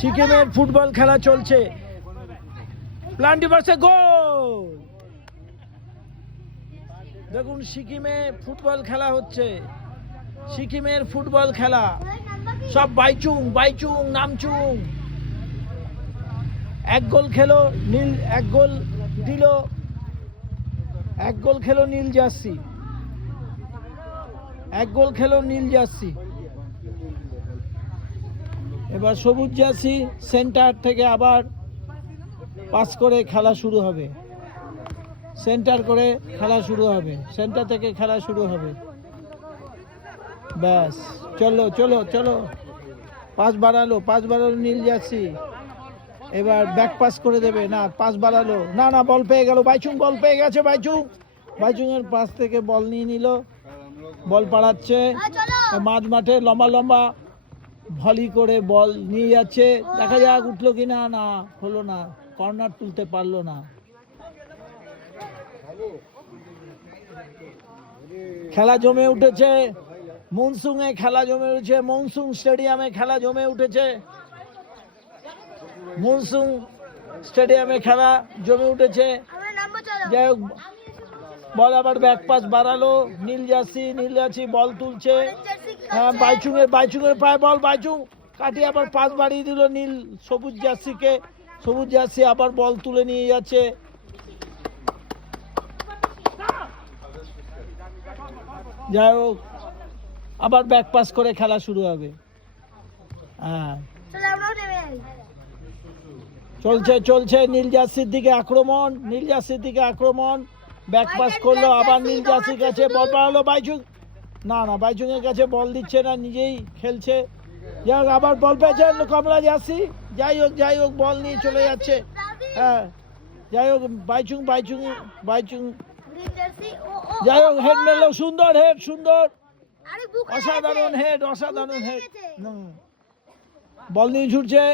সিকিমের ফুটবল খেলা চলছে। প্লান্টি ভার্সেস গোল। দেখুন সিকিমে ফুটবল খেলা হচ্ছে। সিকিমের ফুটবল খেলা সব বাইচুং বাইচুং নামচুং। এক গোল খেলো নীল, এক গোল দিল, এক গোল খেলো নীল জার্সি, এক গোল খেলো নীল জার্সি। এবার সবুজ জার্সি সেন্টার থেকে আবার পাস করে খেলা শুরু হবে। সেন্টার করে খেলা শুরু হবে, সেন্টার থেকে খেলা শুরু হবে। ব্যাস, চলো চলো চলো। পাস বাড়ালো, পাস বাড়ালো নীল জার্সি। এবার ব্যাক পাস করে দেবে, না পাস বাড়ালো, না না বল পেয়ে গেল বাইচুং, বল পেয়ে গেছে বাইচুং। বাইচুং এর পাস থেকে বল নিয়ে নিল, বল পাড়াচ্ছে মাঝ মাঠে, লম্বা লম্বা ভলি করে বল নিয়ে যাচ্ছে। দেখা যাক উঠলো কিনা, না হলো না, কর্নার তুলতে পারলো না। খেলা জমে উঠেছে মনসুং এ, খেলা জমে উঠেছে মনসুং স্টেডিয়ামে, খেলা জমে উঠেছে মনসুং স্টেডিয়ামে, খেলা জমে উঠেছে। যাই হোক বল আবার ব্যাক পাস বাড়ালো নীল জার্সি, নীল জার্সি বল তুলছে। বাইচুং এর পায়ে বল, বাইচুং কাটিয়ে আবার পাস বাড়িয়ে দিল নীল সবুজ জার্সিকে। সবুজ জার্সি আবার বল তুলে নিয়ে যাচ্ছে। যাই হোক আবার ব্যাক পাস করে খেলা শুরু হবে। হ্যাঁ চলছে চলছে নীল জার্সির দিকে আক্রমণ, নীল জার্সির দিকে আক্রমণ। ব্যাক পাস করলো, আবার নীল জার্সির কাছে বল পাঠালো বাইচুং, না না বাইচুং এর কাছে বল দিচ্ছে না, নিজেই খেলছে। যাই হোক আবার বল পেয়েছে কমলা জার্সি। যাই হোক বল নিয়ে চলে যাচ্ছে। হ্যাঁ যাই হোক বাইচুং বাইচুং বাইচুং যাই হোক হেড মেরলো, সুন্দর হেড, সুন্দর, অসাধারণ হেড, অসাধারণ হেড। বল নিয়ে ছুটছে,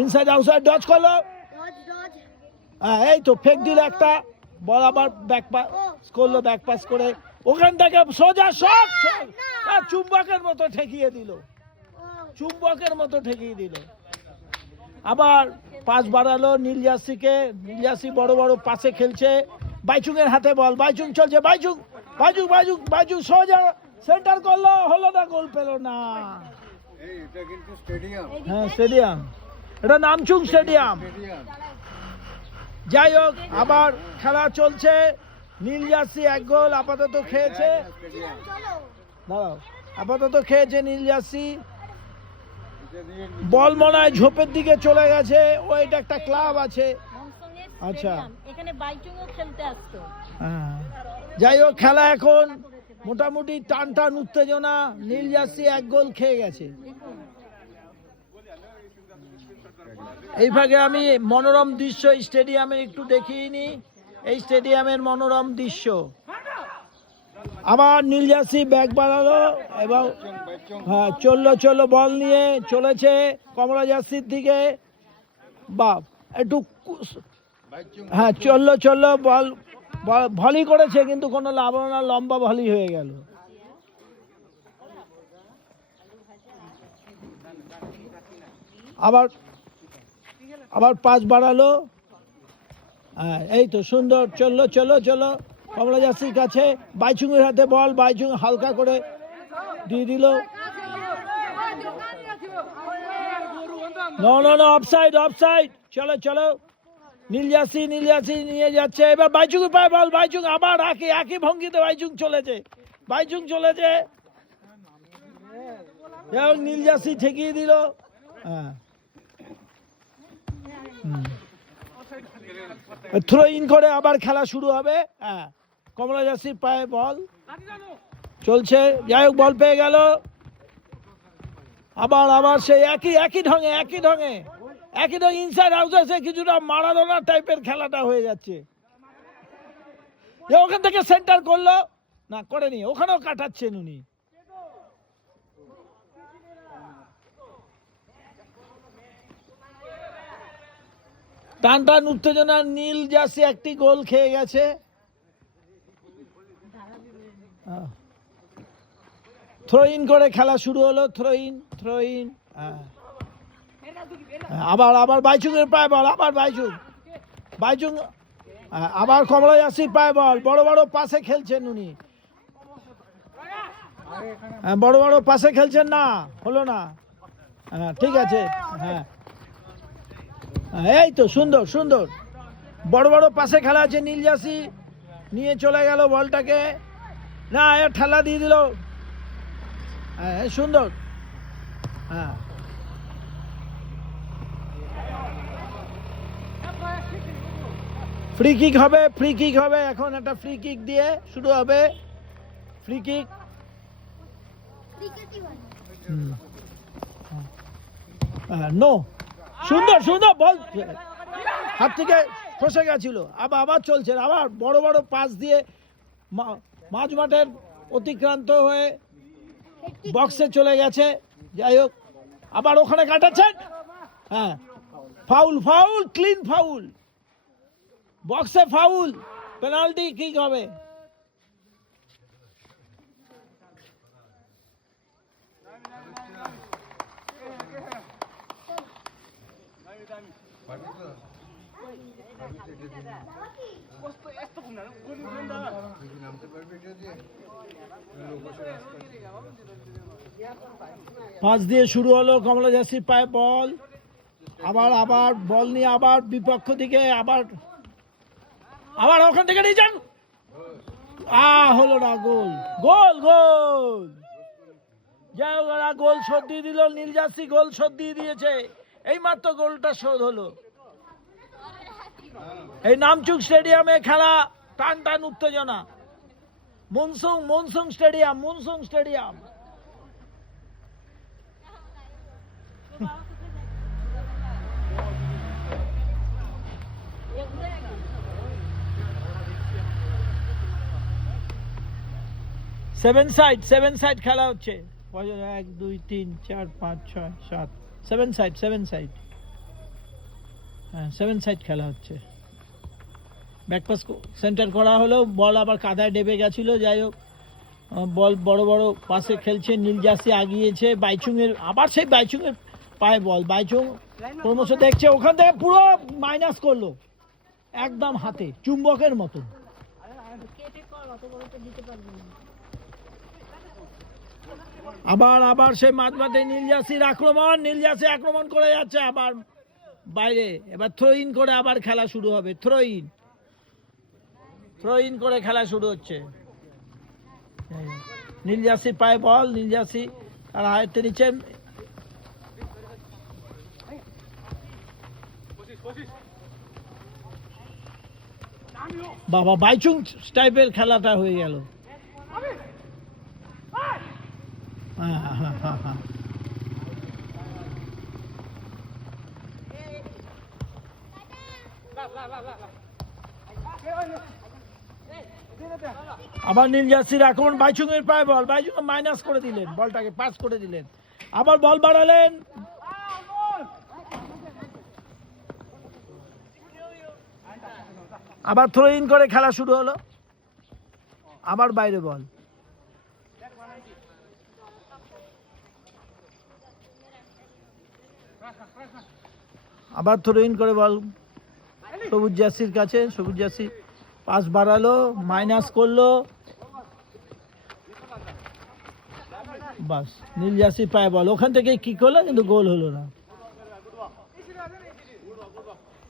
ইনসাইড আউটসাইড ডচ করলো। হ্যাঁ এই তো ফেক দিল একটা, বল আবার ব্যাক পাস করলো, ব্যাক পাস করে ওখান থেকে সোজা শট, চুম্বকের মতো ঠেকিয়ে দিল, চুম্বকের মতো ঠেকিয়ে দিল। আবার পাস বাড়ালো নীল জার্সিকে, নীল জার্সি বড় বড় পাশে খেলছে। বাইচুং এর হাতে বল, বাইচুং চলছে, বাইচুং বাইচুং বাইচুং বাইচুং সোজা সেন্টার করলো, হলো না, গোল পেল না। হ্যাঁ স্টেডিয়াম, এটা নামচুং স্টেডিয়াম। যাই হোক আবার খেলা চলছে, নীল জার্সি এক গোল আপাতত খেয়েছে, দাঁড়াও আপাতত খেয়েছে নীল জার্সি। বল মনে হয় ঝোপের দিকে চলে গেছে, ও এটা একটা ক্লাব আছে। আচ্ছা এখানে বাইচুংও খেলতে আসছে। যাই হোক খেলা এখন মোটামুটি টান টান উত্তেজনা, নীল জার্সি এক গোল খেয়ে গেছে। এই ভাগে আমি মনোরম দৃশ্য স্টেডিয়ামে একটু দেখিয়ে নি, এই স্টেডিয়ামের মনোরম দৃশ্য। আবার নীল জার্সি ব্যাক বাড়ালো এবং হ্যাঁ চললো বল নিয়ে চলেছে কমলা জার্সির দিকে। বাপ একটু হ্যাঁ চললো বল ভলি করেছে কিন্তু কোনো লাভ হলো না, লম্বা ভলি হয়ে গেল। আবার পাস বাড়ালো, হ্যাঁ এই তো সুন্দর, চলো কমলা জার্সির কাছে, বাইচুং এর হাতে বল, বাইচুং হালকা করে দিয়ে দিল। না অফসাইড, চলো নীল জার্সি নিয়ে যাচ্ছে। এবার বাইচুং পায় বল, বাইচুং আবার একই ভঙ্গিতে বাইচুং চলেছে, নীল জার্সি ঠেকিয়ে দিল। হ্যাঁ থ্রো ইন করে আবার খেলা শুরু হবে। হ্যাঁ কমলা জার্সির পায়ে বল চলছে, যাই হোক বল পেয়ে গেল। আবার সেই একই ঢঙে ইনসাইড আউটসাইড কিছুটা মারাডোনা টাইপের খেলাটা হয়ে যাচ্ছে। ওখান থেকে সেন্টার করলো, না করেনি, ওখানেও কাটাচ্ছেন উনি। টান উত্তেজনা, নীল জার্সি একটি গোল খেয়ে গেছে। থ্রো ইন করে খেলা শুরু হলো, থ্রো ইন। আবার আবার বাইচুংয়ের পায়ে বল, আবার বাইচুং আবার কমলা জার্সির পায়ে বল। বড় বড় পাশে খেলছেন উনি, বড় বড় পাশে খেলছেন না, হলো না। হ্যাঁ ঠিক আছে, হ্যাঁ এই তো সুন্দর সুন্দর, বড় বড় পাশে খেলা আছে। নীল জার্সি নিয়ে চলে গেল বলটাকে, না এর ঠেলা দিয়ে দিল। হ্যাঁ সুন্দর, হ্যাঁ ফ্রি কিক হবে, ফ্রি কিক হবে এখন, একটা ফ্রি কিক দিয়ে শুরু হবে। ফ্রি কিক, নো, সুন্দর সুন্দর বল, হাত থেকে খসে গেছিল। আবার আবার চলছে, আবার বড় বড় পাস দিয়ে মাঝ মাঠের অতিক্রান্ত হয়ে বক্সে চলে গেছে। যাই হোক, আবার ওখানে কাটাচ্ছেন, হ্যাঁ ফাউল ফাউল, ক্লিন ফাউল, বক্সে ফাউল, পেনাল্টি কিক হবে। পাস দিয়ে শুরু হলো, কমলা জার্সির পায়ে বল, আবার আবার বল নিয়ে আবার বিপক্ষ দিকে, আবার আবার ওখান থেকে নিয়ে যান, হলো না, গোল গোল গোল। যাই হোক, ওরা গোল শোধ দিয়ে দিল, নীল জার্সি গোল শোধ দিয়ে দিয়েছে। এই মাত্র গোলটা শোধ হলো। এই নামচুক স্টেডিয়ামে খেলা, টান টান উত্তেজনা। মনসুং স্টেডিয়াম। সেভেন সাইড খেলা হচ্ছে। 1 2 3 4 5 6 7, সেভেন সাইড, হ্যাঁ 7 সাইড খেলা হচ্ছে। ব্যাকপাস সেন্টার করা হলো, বল আবার কাদায় ডেবে গেছিল। যাই হোক, বল বড় বড় পাশে খেলছে, নীল জার্সি আগিয়েছে। আবার সেই বাইচুংয়ের পায়ে বল, বাইচুং ক্রমশ দেখছে, ওখান থেকে পুরো মাইনাস করলো একদম হাতে, চুম্বকের মতন। আবার আবার সেই মাঝমাঠে নীল জার্সির আক্রমণ করে যাচ্ছে, আবার বাইরে। এবার থ্রো ইন করে আবার খেলা শুরু হবে। থ্রো ইন করে খেলা শুরু হচ্ছে। নীল জার্সির পায়ে বল, নীল জার্সি আর আয়ত্তে নিচ্ছেন। বাবা, বাইচুং টাইপের খেলাটা হয়ে গেল। হ্যাঁ। আবার নীল জার্সির আক্রমণ, বাইচুং এর পায়ে বল, বাইচুং মাইনাস করে দিলেন, বলটাকে পাস করে দিলেন। আবার বল বাড়ালেন, আবার থ্রো ইন করে খেলা শুরু হলো। আবার বাইরে বল, আবার থ্রো ইন করে বল সবুজ জার্সির কাছে। সবুজ জার্সি পাস বাড়ালো, মাইনাস করলো, বাস নীল জার্সির পায়ে বল, ওখান থেকে কিক হলো কিন্তু গোল হলো না।